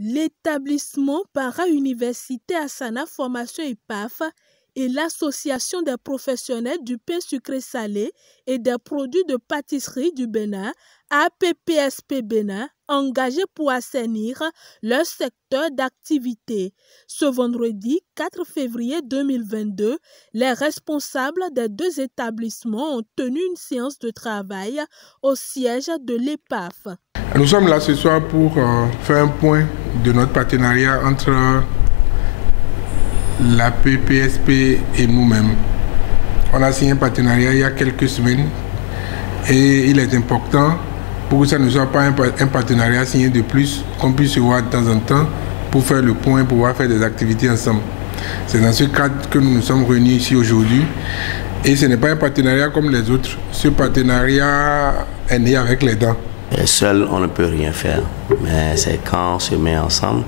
L'établissement para-université Asana Formation EPAF et l'Association des professionnels du pain sucré salé et des produits de pâtisserie du Bénin, APPSP Bénin, engagés pour assainir leur secteur d'activité. Ce vendredi 4 février 2022, les responsables des deux établissements ont tenu une séance de travail au siège de l'EPAF. Nous sommes là ce soir pour faire un point de notre partenariat entre la PPSP et nous-mêmes. On a signé un partenariat il y a quelques semaines et il est important pour que ça ne soit pas un partenariat signé de plus, qu'on puisse se voir de temps en temps pour faire le point, pouvoir faire des activités ensemble. C'est dans ce cadre que nous nous sommes réunis ici aujourd'hui et ce n'est pas un partenariat comme les autres. Ce partenariat est né avec les dents. Seul, on ne peut rien faire, mais c'est quand on se met ensemble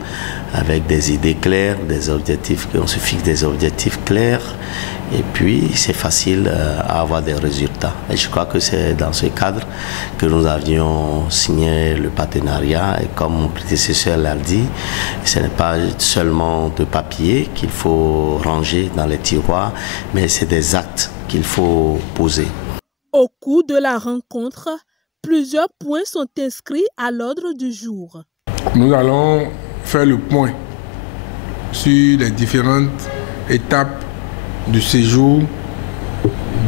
avec des idées claires, des objectifs, qu'on se fixe des objectifs clairs, et puis c'est facile à avoir des résultats. Et je crois que c'est dans ce cadre que nous avions signé le partenariat, et comme mon prédécesseur l'a dit, ce n'est pas seulement de papier qu'il faut ranger dans les tiroirs, mais c'est des actes qu'il faut poser. Au cours de la rencontre, plusieurs points sont inscrits à l'ordre du jour. Nous allons faire le point sur les différentes étapes du séjour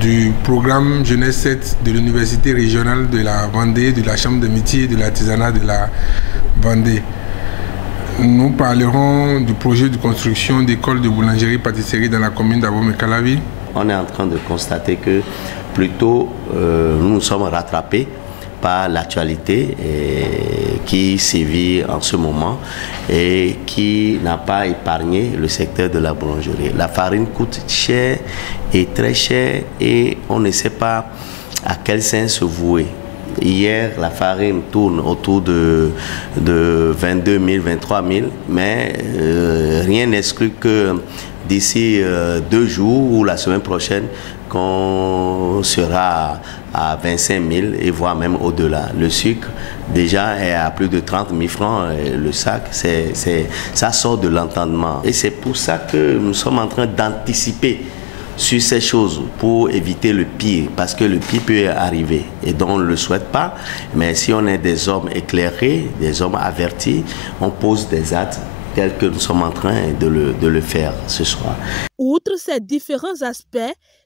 du programme Jeunesse 7 de l'Université régionale de la Vendée, de la Chambre de métiers et de l'artisanat de la Vendée. Nous parlerons du projet de construction d'écoles de boulangerie-pâtisserie dans la commune d'Abomey-Calavi. On est en train de constater que plutôt nous nous sommes rattrapés par l'actualité qui sévit en ce moment et qui n'a pas épargné le secteur de la boulangerie. La farine coûte cher et très cher et on ne sait pas à quel sens se vouer. Hier, la farine tourne autour de 22 000, 23 000, mais rien n'exclut que d'ici 2 jours ou la semaine prochaine, qu'on sera à 25 000 et voire même au-delà. Le sucre déjà est à plus de 30 000 francs le sac, ça sort de l'entendement. Et c'est pour ça que nous sommes en train d'anticiper sur ces choses pour éviter le pire, parce que le pire peut arriver et donc on ne le souhaite pas. Mais si on est des hommes éclairés, des hommes avertis, on pose des actes tels que nous sommes en train de le faire ce soir. Outre ces différents aspects,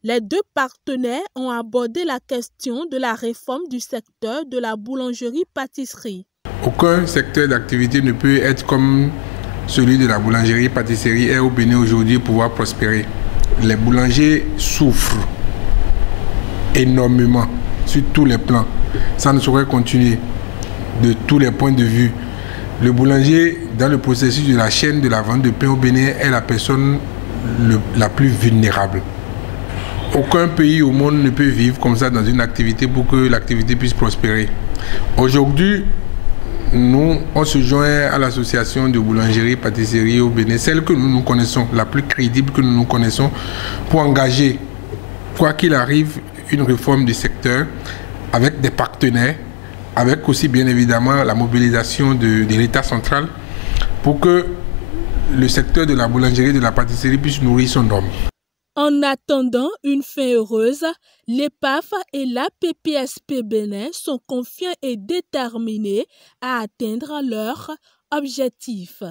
les deux partenaires ont abordé la question de la réforme du secteur de la boulangerie-pâtisserie. Aucun secteur d'activité ne peut être comme celui de la boulangerie-pâtisserie et au Bénin aujourd'hui pouvoir prospérer. Les boulangers souffrent énormément sur tous les plans. Ça ne saurait continuer de tous les points de vue. Le boulanger, dans le processus de la chaîne de la vente de pain au Bénin, est la personne la plus vulnérable. Aucun pays au monde ne peut vivre comme ça dans une activité pour que l'activité puisse prospérer. Aujourd'hui, nous, on se joint à l'association de boulangerie-pâtisserie au Bénin, celle que nous connaissons, la plus crédible que nous connaissons, pour engager, quoi qu'il arrive, une réforme du secteur avec des partenaires, avec aussi bien évidemment la mobilisation de l'État central pour que le secteur de la boulangerie et de la pâtisserie puisse nourrir son homme. En attendant une fin heureuse, l'EPAF et la PPSP Bénin sont confiants et déterminés à atteindre leurs objectifs.